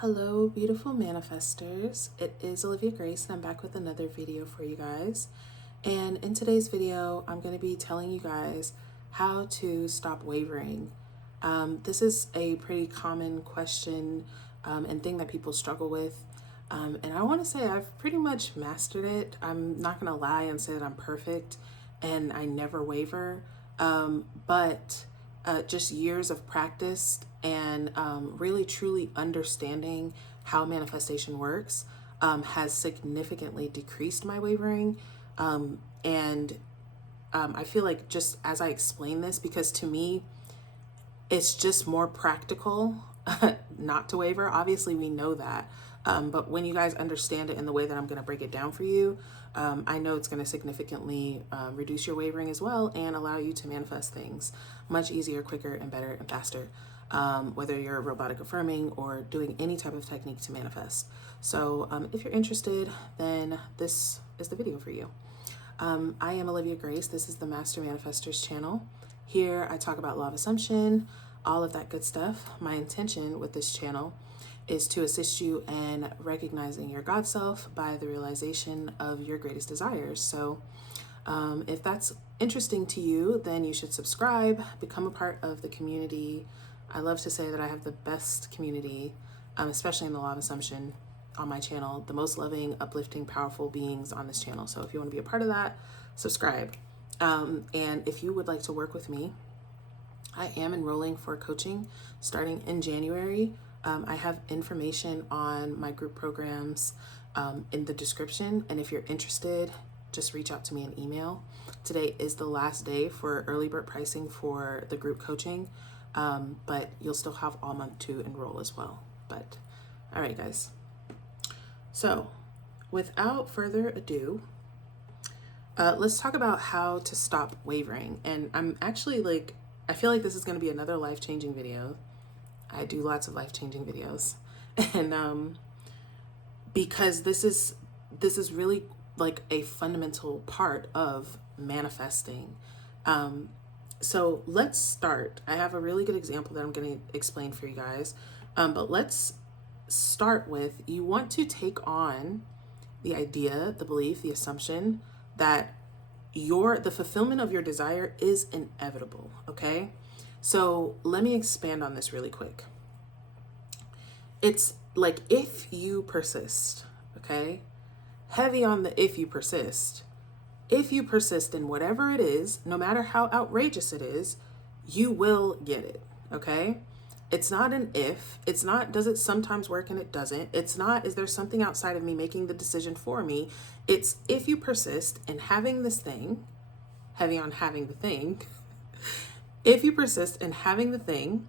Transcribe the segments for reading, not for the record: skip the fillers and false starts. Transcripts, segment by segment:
Hello, beautiful manifestors. It is Olivia Grace, and I'm back with another video for you guys. And in today's video, I'm going to be telling you guys how to stop wavering. This is a pretty common question and thing that people struggle with. And I want to say I've pretty much mastered it. I'm not going to lie and say that I'm perfect and I never waver. But just years of practice and really truly understanding how manifestation works has significantly decreased my wavering. I feel like just as I explain this, because to me, it's just more practical not to waver. Obviously, we know that. But when you guys understand it in the way that I'm going to break it down for you, I know it's going to significantly reduce your wavering as well and allow you to manifest things much easier, quicker, and better and faster, whether you're robotic affirming or doing any type of technique to manifest. So if you're interested, then this is the video for you. I am Olivia Grace. This is the Master Manifestors channel. Here I talk about law of assumption, all of that good stuff. My intention with this channel is to assist you in recognizing your God self by the realization of your greatest desires. So if that's interesting to you, then you should subscribe, become a part of the community. I love to say that I have the best community, especially in the law of assumption on my channel, the most loving, uplifting, powerful beings on this channel. So if you want to be a part of that, subscribe. And if you would like to work with me, I am enrolling for coaching starting in January. I have information on my group programs in the description. And if you're interested, just reach out to me in email. Today is the last day for early bird pricing for the group coaching, but you'll still have all month to enroll as well. But all right, guys. So without further ado, let's talk about how to stop wavering. And I'm actually I feel like this is going to be another life-changing video. I do lots of life-changing videos. And because this is really like a fundamental part of manifesting. So let's start. I have a really good example that I'm going to explain for you guys. But let's start with, you want to take on the idea, the belief, the assumption that the fulfillment of your desire is inevitable, okay? So let me expand on this really quick. It's like, if you persist, okay? Heavy on the if you persist. If you persist in whatever it is, no matter how outrageous it is, you will get it, okay? It's not an if. It's not, does it sometimes work and it doesn't. It's not, is there something outside of me making the decision for me? It's, if you persist in having this thing, heavy on having the thing, if you persist in having the thing,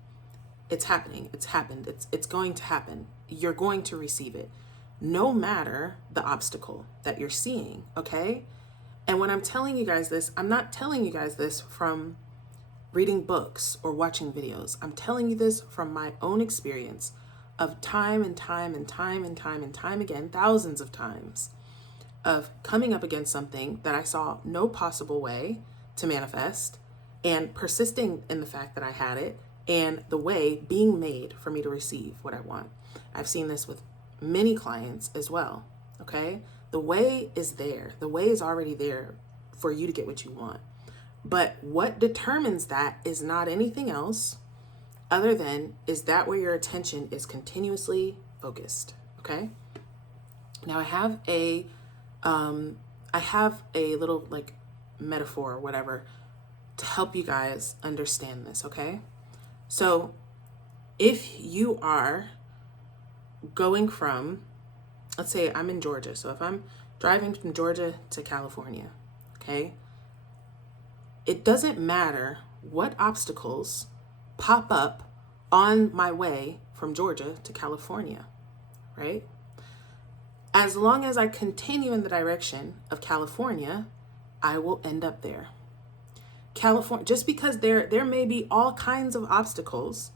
it's happening. It's happened. It's going to happen. You're going to receive it, no matter the obstacle that you're seeing, okay? And when I'm telling you guys this, I'm not telling you guys this from reading books or watching videos. I'm telling you this from my own experience of time and time and time and time and time again, thousands of times, of coming up against something that I saw no possible way to manifest and persisting in the fact that I had it and the way being made for me to receive what I want. I've seen this with many clients as well, okay? The way is there. The way is already there for you to get what you want. But what determines that is not anything else other than, is that where your attention is continuously focused, okay? Now I have a little like metaphor or whatever to help you guys understand this, okay? So if you are going from, let's say I'm in Georgia. So if I'm driving from Georgia to California, okay? It doesn't matter what obstacles pop up on my way from Georgia to California, right? As long as I continue in the direction of California, I will end up there. California, just because there may be all kinds of obstacles,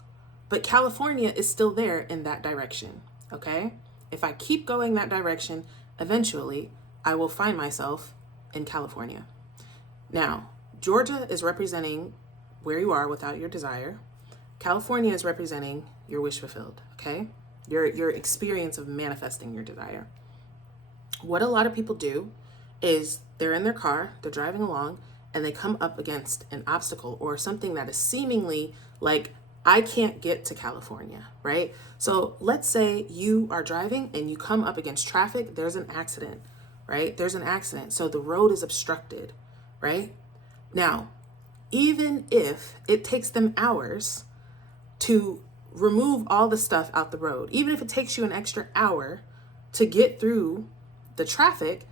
but California is still there in that direction, okay? If I keep going that direction, eventually I will find myself in California. Now, Georgia is representing where you are without your desire. California is representing your wish fulfilled, okay? your experience of manifesting your desire. What a lot of people do is they're in their car, they're driving along, and they come up against an obstacle or something that is seemingly like, I can't get to California, right? So let's say you are driving and you come up against traffic, there's an accident, right? There's an accident. So the road is obstructed, right? Now, even if it takes them hours to remove all the stuff out the road, even if it takes you an extra hour to get through the traffic,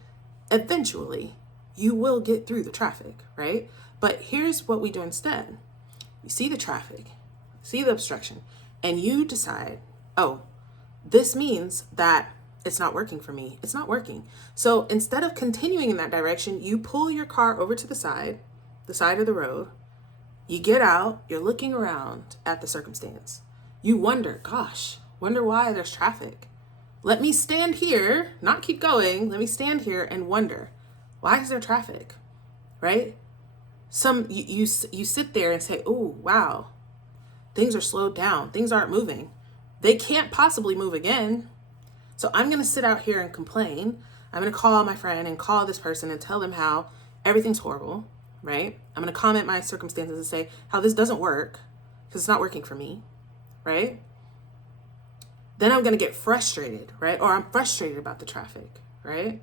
eventually you will get through the traffic, right? But here's what we do instead. You see the traffic, see the obstruction, and you decide, oh, this means that it's not working for me. It's not working. So instead of continuing in that direction, you pull your car over to the side of the road. You get out, you're looking around at the circumstance. You wonder, gosh, wonder why there's traffic. Let me stand here, not keep going. Let me stand here and wonder, why is there traffic, right? You sit there and say, oh, wow, things are slowed down. Things aren't moving. They can't possibly move again. So I'm going to sit out here and complain. I'm going to call my friend and call this person and tell them how everything's horrible, right? I'm going to comment my circumstances and say how this doesn't work because it's not working for me, right? Then I'm going to get frustrated, right? Or I'm frustrated about the traffic, right?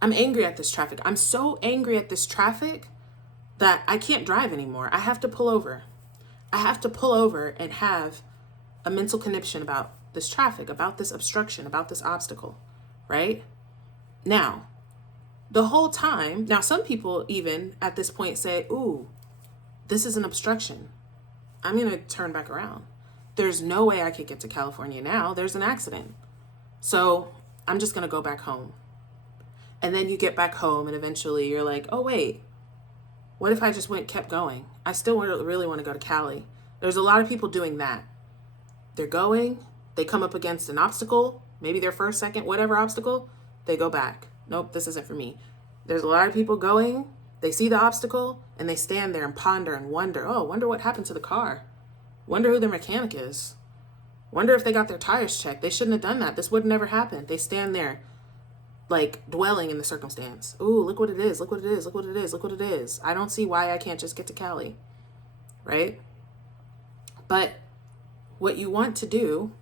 I'm angry at this traffic. I'm so angry at this traffic that I can't drive anymore. I have to pull over. I have to pull over and have a mental conniption about this traffic, about this obstruction, about this obstacle, right? Now, the whole time, now some people even at this point say, ooh, this is an obstruction. I'm going to turn back around. There's no way I could get to California now. There's an accident. So I'm just going to go back home. And then you get back home and eventually you're like, oh, wait, what if I just kept going? I still really want to go to Cali. There's a lot of people doing that. They're going, they come up against an obstacle, maybe their first, second, whatever obstacle, they go back. Nope, this isn't for me. There's a lot of people going, they see the obstacle and they stand there and ponder and wonder, oh, wonder what happened to the car. Wonder who their mechanic is. Wonder if they got their tires checked. They shouldn't have done that. This would never happen. They stand there like dwelling in the circumstance. Ooh, look what it is. Look what it is. Look what it is. Look what it is. I don't see why I can't just get to Cali, right? But what you want to do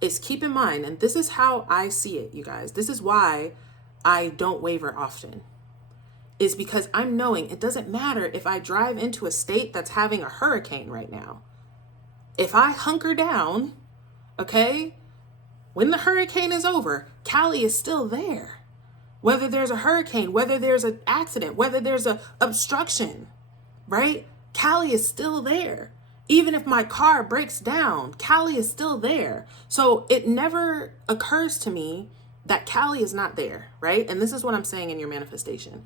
is keep in mind, and this is how I see it, you guys. This is why I don't waver often, is because I'm knowing it doesn't matter if I drive into a state that's having a hurricane right now. If I hunker down, okay, when the hurricane is over, Cali is still there. Whether there's a hurricane, whether there's an accident, whether there's a obstruction, right? Cali is still there. Even if my car breaks down, Cali is still there. So it never occurs to me that Cali is not there, right? And this is what I'm saying in your manifestation.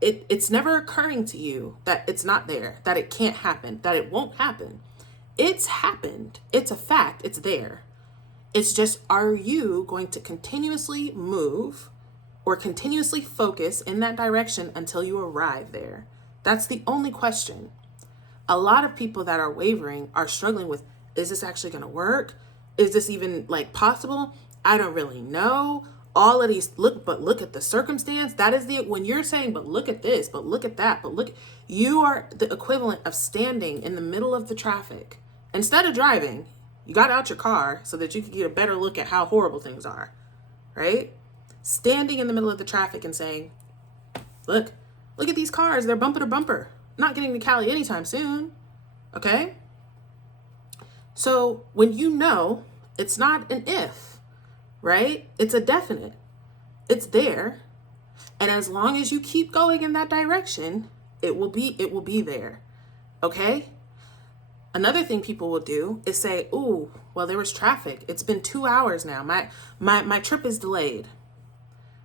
It's never occurring to you that it's not there, that it can't happen, that it won't happen. It's happened. It's a fact. It's there. It's just, are you going to continuously move or continuously focus in that direction until you arrive there? That's the only question. A lot of people that are wavering are struggling with, is this actually going to work? Is this even like possible? I don't really know. All of these, look at the circumstance. That is when you're saying, but look at this, but look at that, but look, you are the equivalent of standing in the middle of the traffic. Instead of driving, you got out your car so that you could get a better look at how horrible things are, right? Standing in the middle of the traffic and saying, look at these cars. They're bumper to bumper. Not getting to Cali anytime soon, okay? So when you know, it's not an if, right? It's a definite. It's there. And as long as you keep going in that direction, it will be there, okay? Another thing people will do is say, ooh, well, there was traffic. It's been 2 hours now. My trip is delayed,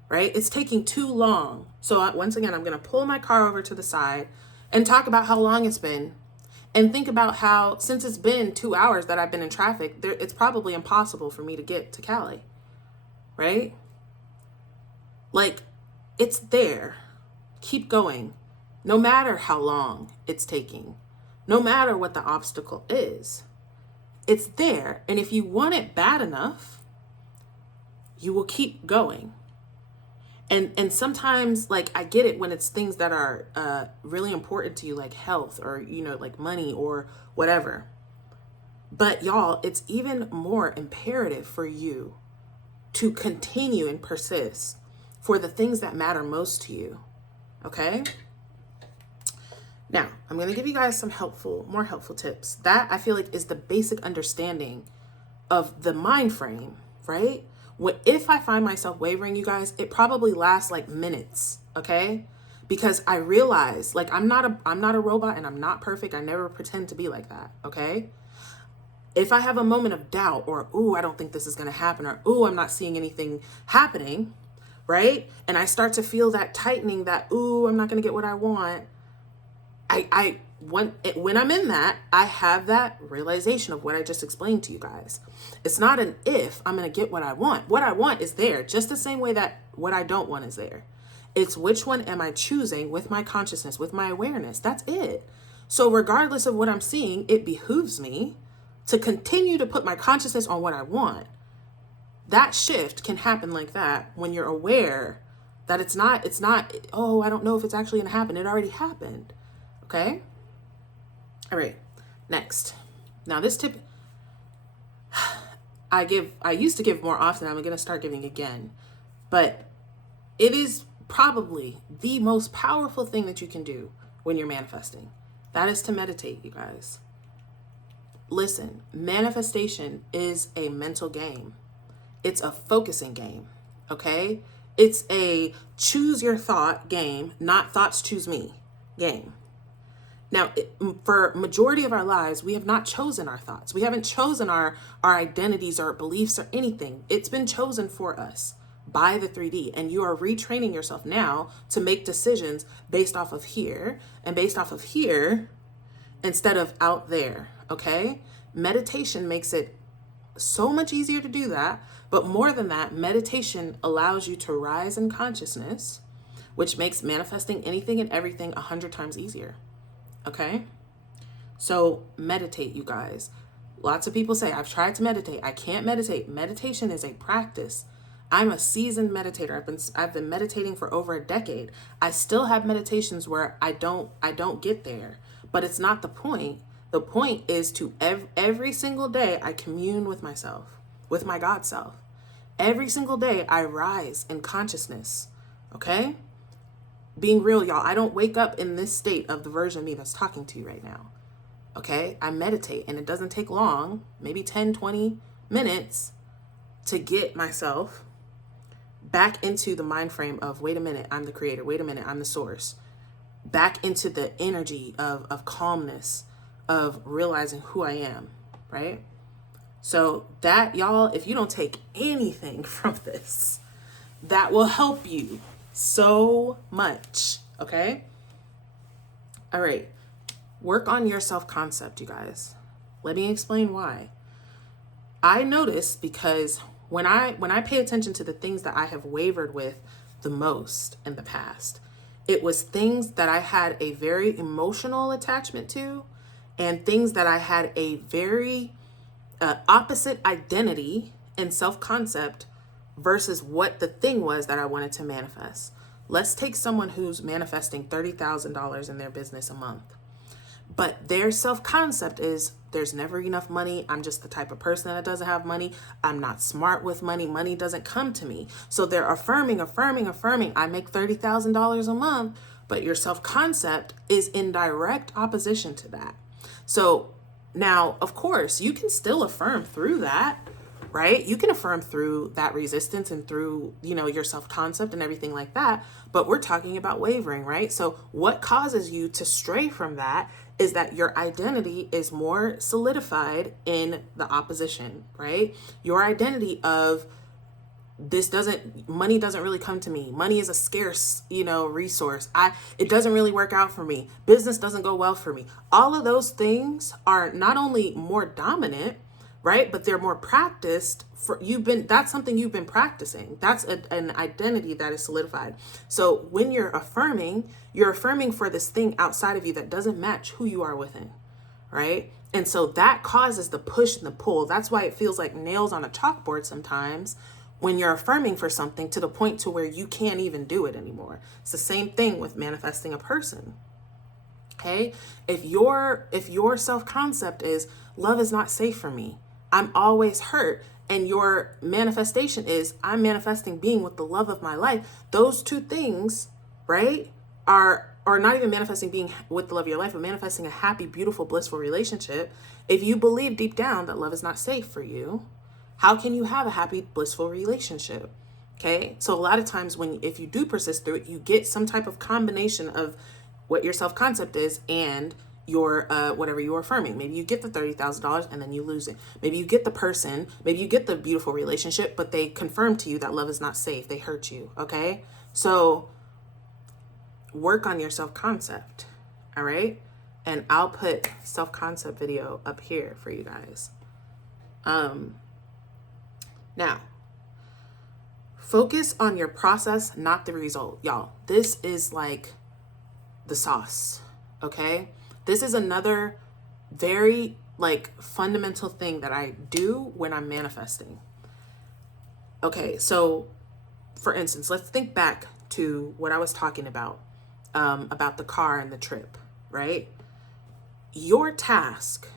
right? It's taking too long. So once again, I'm going to pull my car over to the side and talk about how long it's been and think about how, since it's been 2 hours that I've been in traffic, it's probably impossible for me to get to Cali, right? Like, it's there. Keep going. No matter how long it's taking. No matter what the obstacle is, it's there. And if you want it bad enough, you will keep going. And sometimes, like, I get it when it's things that are really important to you, like health or, you know, like money or whatever. But y'all, it's even more imperative for you to continue and persist for the things that matter most to you. Okay? Now, I'm going to give you guys some more helpful tips. That I feel like is the basic understanding of the mind frame, right? If I find myself wavering, you guys, it probably lasts like minutes, okay? Because I realize, like, I'm not a robot and I'm not perfect. I never pretend to be like that, okay? If I have a moment of doubt or, ooh, I don't think this is going to happen, or, ooh, I'm not seeing anything happening, right? And I start to feel that tightening, that, ooh, I'm not going to get what I want. When I'm in that, I have that realization of what I just explained to you guys. It's not an if I'm going to get what I want. What I want is there, just the same way that what I don't want is there. It's which one am I choosing with my consciousness, with my awareness. That's it. So regardless of what I'm seeing, it behooves me to continue to put my consciousness on what I want. That shift can happen like that when you're aware that it's not, oh, I don't know if it's actually going to happen. It already happened. Okay? All right. Next. Now this tip I used to give more often. I'm going to start giving again. But it is probably the most powerful thing that you can do when you're manifesting. That is to meditate, you guys. Listen, manifestation is a mental game. It's a focusing game, okay? It's a choose your thought game, not thoughts choose me game. Now, for majority of our lives, we have not chosen our thoughts. We haven't chosen our identities or beliefs or anything. It's been chosen for us by the 3D. And you are retraining yourself now to make decisions based off of here and based off of here instead of out there, okay? Meditation makes it so much easier to do that. But more than that, meditation allows you to rise in consciousness, which makes manifesting anything and everything 100 times easier. Okay? So meditate, you guys. Lots of people say, I've tried to meditate. I can't meditate. Meditation is a practice. I'm a seasoned meditator. I've been meditating for over a decade. I still have meditations where I don't get there, but it's not the point. The point is to every single day I commune with myself, with my God self. Every single day I rise in consciousness. Okay? Being real, y'all, I don't wake up in this state of the version of me that's talking to you right now. Okay? I meditate, and it doesn't take long, maybe 10, 20 minutes to get myself back into the mind frame of, wait a minute, I'm the creator. Wait a minute, I'm the source. Back into the energy of calmness, of realizing who I am, right? So that, y'all, if you don't take anything from this, that will help you so much, okay? All right. Work on your self-concept, you guys. Let me explain why. I notice because when I pay attention to the things that I have wavered with the most in the past, it was things that I had a very emotional attachment to and things that I had a very opposite identity and self-concept versus what the thing was that I wanted to manifest. Let's take someone who's manifesting $30,000 in their business a month. But their self-concept is there's never enough money. I'm just the type of person that doesn't have money. I'm not smart with money. Money doesn't come to me. So they're affirming. I make $30,000 a month, but your self-concept is in direct opposition to that. So now, of course, you can still affirm through that, right? You can affirm through that resistance and through, your self-concept and everything like that. But we're talking about wavering, right? So what causes you to stray from that is that your identity is more solidified in the opposition, right? Your identity of money doesn't really come to me. Money is a scarce, resource. It doesn't really work out for me. Business doesn't go well for me. All of those things are not only more dominant, right? But they're more practiced that's something you've been practicing. That's an identity that is solidified. So when you're affirming for this thing outside of you that doesn't match who you are within, right? And so that causes the push and the pull. That's why it feels like nails on a chalkboard sometimes when you're affirming for something, to the point to where you can't even do it anymore. It's the same thing with manifesting a person. Okay? If your self-concept is love is not safe for me, I'm always hurt, and your manifestation is I'm manifesting being with the love of my life, those two things, right, are not even manifesting being with the love of your life, but manifesting a happy, beautiful, blissful relationship. If you believe deep down that love is not safe for you, how can you have a happy, blissful relationship? Okay. So a lot of times if you do persist through it, you get some type of combination of what your self-concept is and your, whatever you're affirming. Maybe you get the $30,000 and then you lose it. Maybe you get the person, maybe you get the beautiful relationship, but they confirm to you that love is not safe. They hurt you. Okay. So work on your self-concept. All right. And I'll put self-concept video up here for you guys. Now, focus on your process, not the result. Y'all, this is like the sauce, okay? This is another very like fundamental thing that I do when I'm manifesting. Okay, so for instance, let's think back to what I was talking about the car and the trip, right? Your task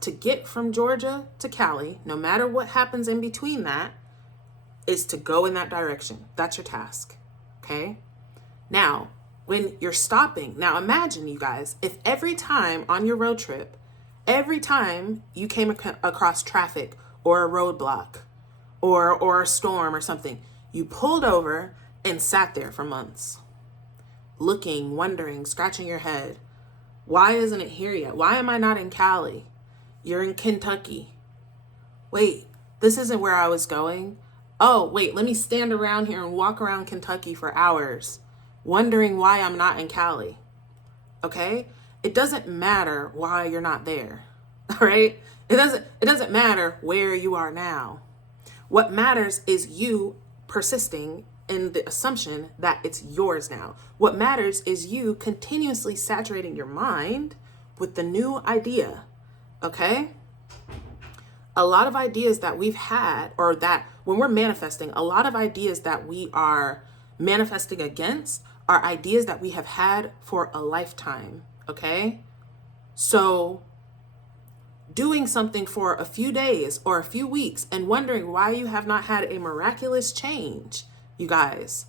to get from Georgia to Cali, no matter what happens in between that, is to go in that direction. That's your task. Okay. Now, when you're stopping, now imagine, you guys, if every time on your road trip, every time you came across traffic or a roadblock or a storm or something, you pulled over and sat there for months, looking, wondering, scratching your head. Why isn't it here yet? Why am I not in Cali? You're in Kentucky. Wait, this isn't where I was going. Oh, wait, let me stand around here and walk around Kentucky for hours, wondering why I'm not in Cali. Okay? It doesn't matter why you're not there. All right? It doesn't matter where you are now. What matters is you persisting in the assumption that it's yours now. What matters is you continuously saturating your mind with the new idea. Okay? A lot of ideas that we've had, or that when we're manifesting, a lot of ideas that we are manifesting against are ideas that we have had for a lifetime. Okay? So doing something for a few days or a few weeks and wondering why you have not had a miraculous change, you guys,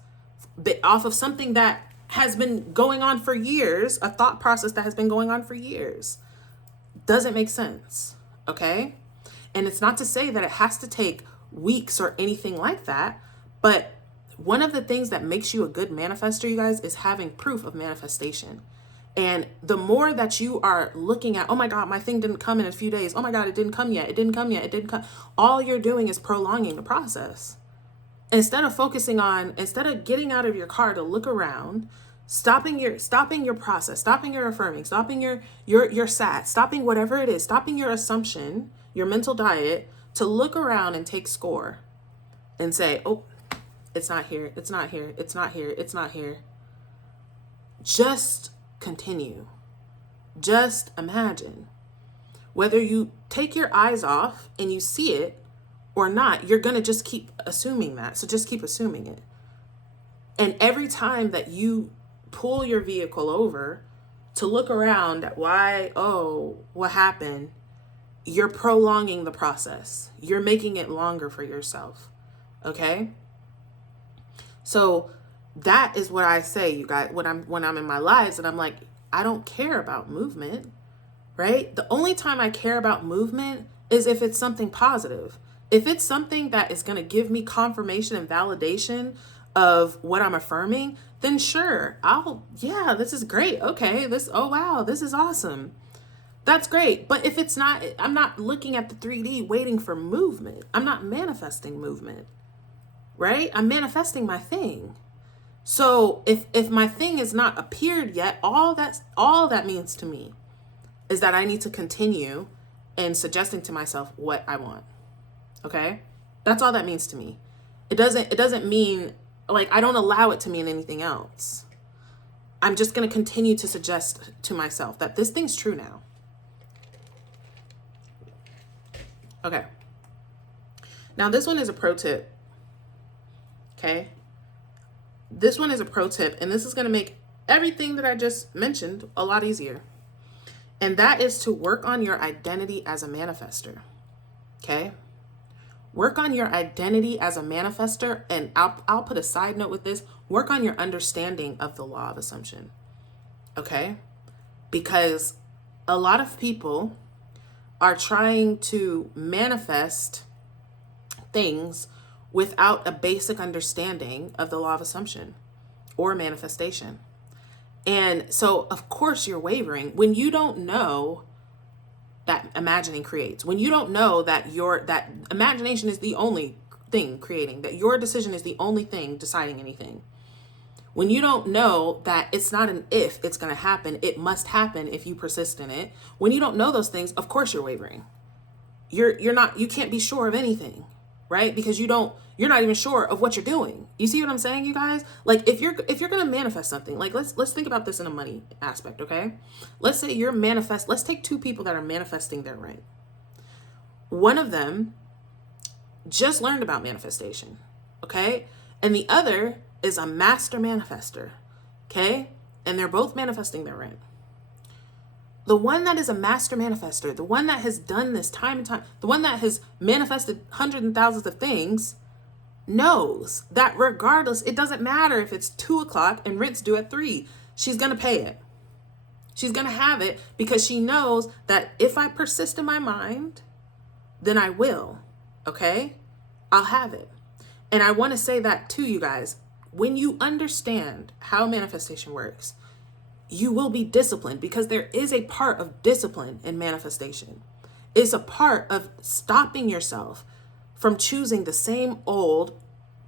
off of something that has been going on for years, a thought process that has been going on for years, doesn't make sense. Okay? And it's not to say that it has to take weeks or anything like that, but one of the things that makes you a good manifester, you guys, is having proof of manifestation. And the more that you are looking at, oh my God, my thing didn't come in a few days. Oh my God, it didn't come yet. It didn't come yet. It didn't come. All you're doing is prolonging the process. Instead of getting out of your car to look around, stopping your process, stopping your affirming, stopping your sat, stopping whatever it is, stopping your assumption, your mental diet, to look around and take score and say, oh, it's not here. It's not here. It's not here. It's not here. Just continue. Just imagine. Whether you take your eyes off and you see it or not, you're going to just keep assuming that. So just keep assuming it. And every time that you pull your vehicle over to look around at what happened, you're prolonging the process. You're making it longer for yourself. Okay? So that is what I say, you guys, when I'm in my lives and I'm like, I don't care about movement, right? The only time I care about movement is if it's something positive. If it's something that is going to give me confirmation and validation of what I'm affirming, then sure, this is great. Okay, wow, this is awesome. That's great. But if it's not, I'm not looking at the 3D waiting for movement. I'm not manifesting movement, right? I'm manifesting my thing. So if my thing has not appeared yet, all that means to me is that I need to continue in suggesting to myself what I want. Okay? That's all that means to me. It doesn't mean, like, I don't allow it to mean anything else. I'm just going to continue to suggest to myself that this thing's true now. Okay. Now this one is a pro tip. Okay. This one is a pro tip, and this is going to make everything that I just mentioned a lot easier. And that is to work on your identity as a manifester. Okay. Work on your identity as a manifester. And I'll put a side note with this. Work on your understanding of the law of assumption. Okay. Because a lot of people are trying to manifest things without a basic understanding of the law of assumption or manifestation. And so, of course, you're wavering when you don't know that imagining creates, when you don't know that that imagination is the only thing creating, that your decision is the only thing deciding anything. When you don't know that it's not an if it's going to happen, it must happen if you persist in it. When you don't know those things, of course you're wavering. You can't be sure of anything, right? Because you're not even sure of what you're doing. You see what I'm saying, you guys? Like if you're going to manifest something, like let's think about this in a money aspect, okay? Let's say let's take two people that are manifesting their rent. One of them just learned about manifestation, okay? And the other is a master manifester, okay? And they're both manifesting their rent. The one that is a master manifester, the one that has done this time and time, the one that has manifested hundreds and thousands of things, knows that regardless, it doesn't matter if it's 2:00 and rent's due at 3, she's going to pay it. She's going to have it because she knows that if I persist in my mind, then I will, okay? I'll have it. And I want to say that to you guys. When you understand how manifestation works, you will be disciplined because there is a part of discipline in manifestation. It's a part of stopping yourself from choosing the same old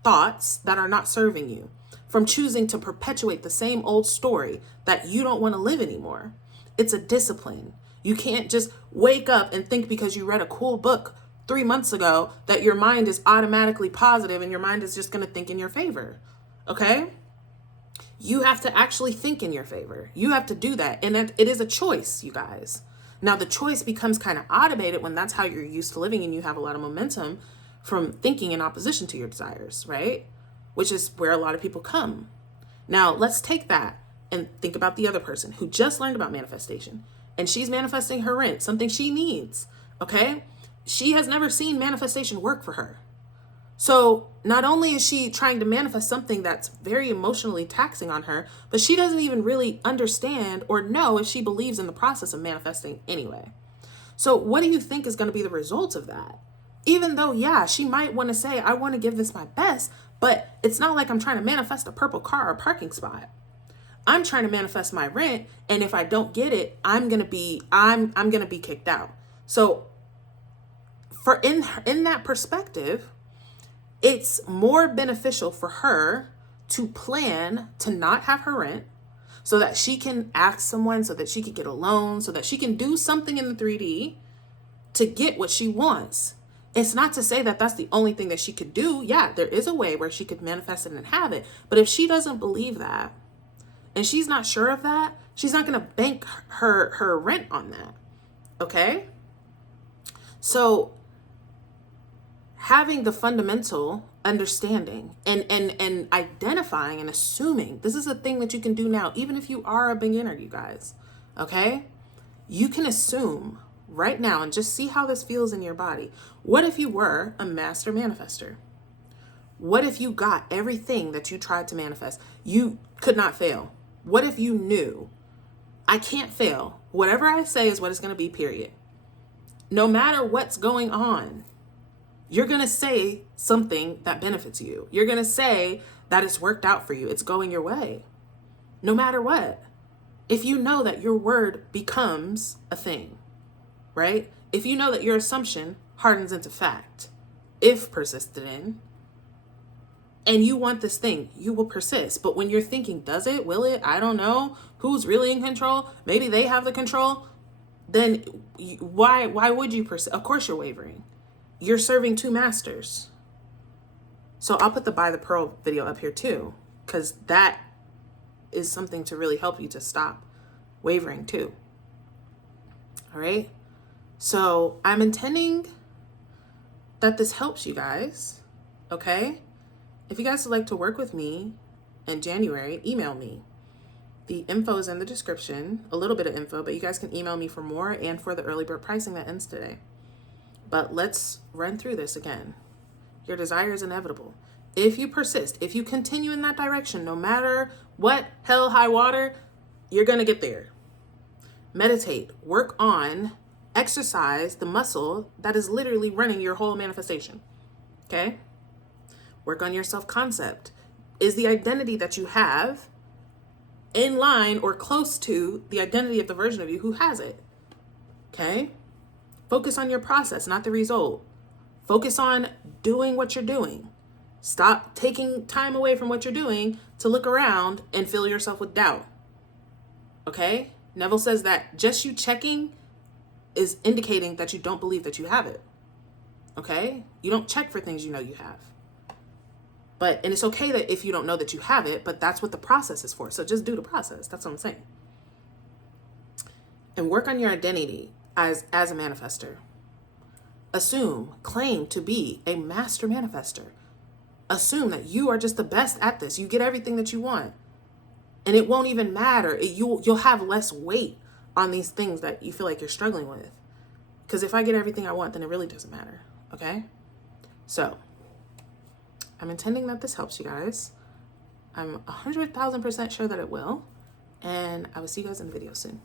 thoughts that are not serving you, from choosing to perpetuate the same old story that you don't want to live anymore. It's a discipline. You can't just wake up and think because you read a cool book 3 months ago that your mind is automatically positive and your mind is just going to think in your favor. Okay? You have to actually think in your favor. You have to do that. And it is a choice, you guys. Now, the choice becomes kind of automated when that's how you're used to living and you have a lot of momentum from thinking in opposition to your desires, right? Which is where a lot of people come. Now, let's take that and think about the other person who just learned about manifestation. And she's manifesting her rent, something she needs, okay? She has never seen manifestation work for her. So not only is she trying to manifest something that's very emotionally taxing on her, but she doesn't even really understand or know if she believes in the process of manifesting anyway. So what do you think is going to be the results of that? Even though, yeah, she might want to say, I want to give this my best, but it's not like I'm trying to manifest a purple car or parking spot. I'm trying to manifest my rent, and if I don't get it, I'm going to be kicked out. So for in that perspective, it's more beneficial for her to plan to not have her rent so that she can ask someone, so that she can get a loan, so that she can do something in the 3D to get what she wants. It's not to say that that's the only thing that she could do. Yeah, there is a way where she could manifest it and have it. But if she doesn't believe that and she's not sure of that, she's not going to bank her rent on that. Okay? So having the fundamental understanding and identifying and assuming, this is a thing that you can do now, even if you are a beginner, you guys, okay? You can assume right now and just see how this feels in your body. What if you were a master manifester? What if you got everything that you tried to manifest? You could not fail. What if you knew, I can't fail. Whatever I say is what it's going to be, period. No matter what's going on, you're going to say something that benefits you. You're going to say that it's worked out for you. It's going your way. No matter what. If you know that your word becomes a thing, right? If you know that your assumption hardens into fact, if persisted in, and you want this thing, you will persist. But when you're thinking, does it, will it, I don't know, who's really in control? Maybe they have the control. Then why would you persist? Of course you're wavering. You're serving two masters. So I'll put the Buy the Pearl video up here too, because that is something to really help you to stop wavering too. All right. So I'm intending that this helps you guys, okay? If you guys would like to work with me in January, email me. The info is in the description, a little bit of info, but you guys can email me for more and for the early bird pricing that ends today. But let's run through this again. Your desire is inevitable. If you persist, if you continue in that direction, no matter what, hell, high water, you're going to get there. Meditate, work on, exercise the muscle that is literally running your whole manifestation. Okay? Work on your self-concept. Is the identity that you have in line or close to the identity of the version of you who has it? Okay? Focus on your process, not the result. Focus on doing what you're doing. Stop taking time away from what you're doing to look around and fill yourself with doubt. Okay? Neville says that just you checking is indicating that you don't believe that you have it. Okay? You don't check for things you know you have. And it's okay that if you don't know that you have it, but that's what the process is for. So just do the process. That's what I'm saying. And work on your identity as a manifester. Assume, claim to be a master manifester. Assume that you are just the best at this. You get everything that you want. And it won't even matter. You'll have less weight on these things that you feel like you're struggling with. Because if I get everything I want, then it really doesn't matter. Okay? So, I'm intending that this helps you guys. I'm 100,000% sure that it will. And I will see you guys in the video soon.